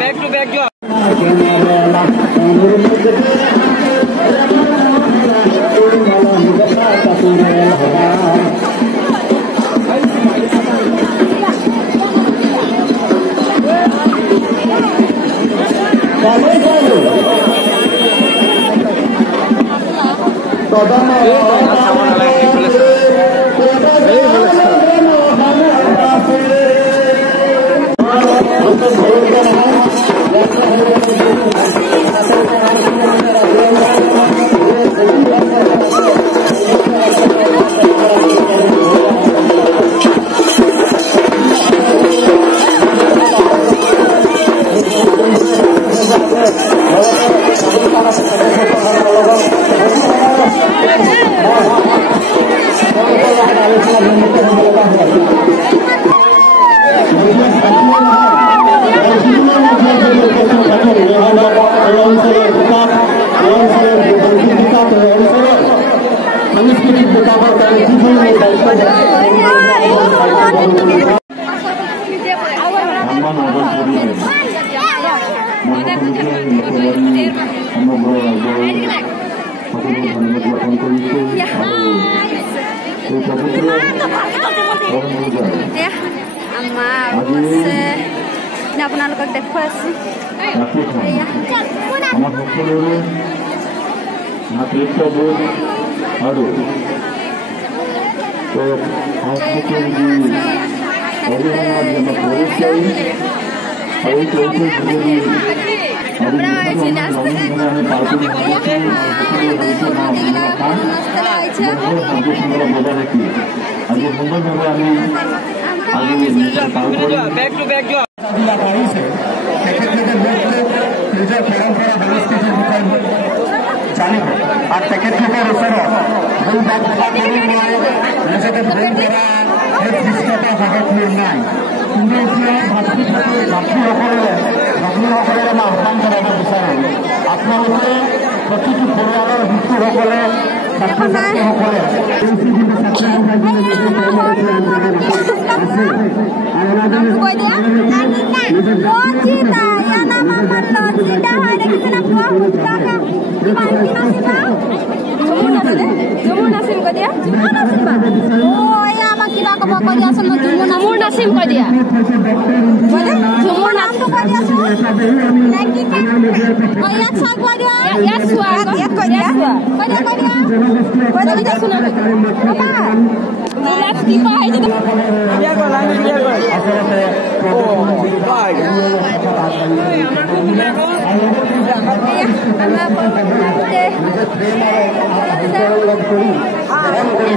Back to back আপোনালোকক দেখুৱাইছো আমাৰ সকলোৰে মাতৃত্ববোধ আৰু সংস্কৃতিৰ যি অৰিহণা জনক পৰিচয় আৰু বজাই ৰাখি আজি সুন্দৰভাৱে আমি পাৰিছে তেখেতলোকে নিজৰ পৰম্পৰা সংস্কৃতিৰ বিষয়ে জানিব আৰু তেখেতলোকৰ ওচৰত ভুল ব্যাখ্যা কৰিব নোৱাৰে নিজকে ভুল কৰা সেই দৃশ্যতা সাহস মোৰ নাই কিন্তু এতিয়া ভাতৃসকলেৰে মই আহ্বান জনাব বিচাৰোঁ আপোনালোকে প্ৰতিটো পৰিয়ালৰ শিশুসকলে ছাত্ৰ ছাত্ৰীসকলে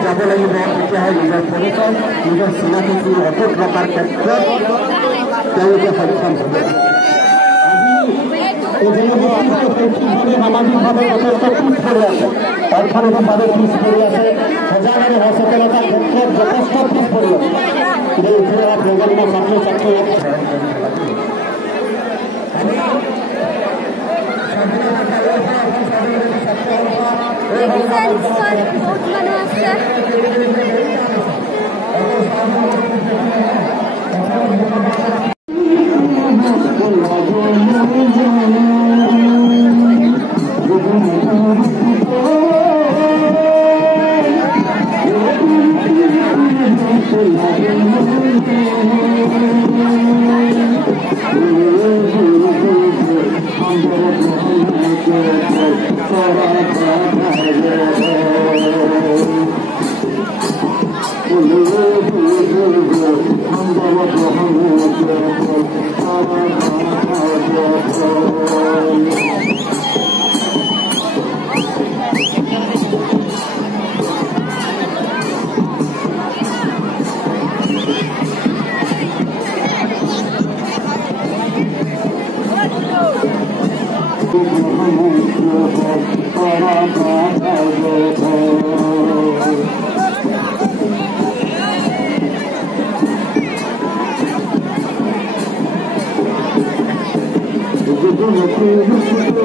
যাব লাগিব তেতিয়াহে নিজৰ পৰিচয় নিজৰ চিনাকি অটুট ৰখাৰ ক্ষেত্ৰত তেওঁলোকে সক্ষম হ'ব। সামাজিকভাৱে যথেষ্ট পিছ পৰি আছে, অৰ্থনৈতিকভাৱে পিছ পৰি আছে, সজাগতা সচেতনতাৰ ক্ষেত্ৰত যথেষ্ট পিছ পৰি আছে। কিন্তু উঠি অহা প্ৰজন্ম ছাত্ৰ ছাত্ৰীয়ে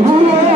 We're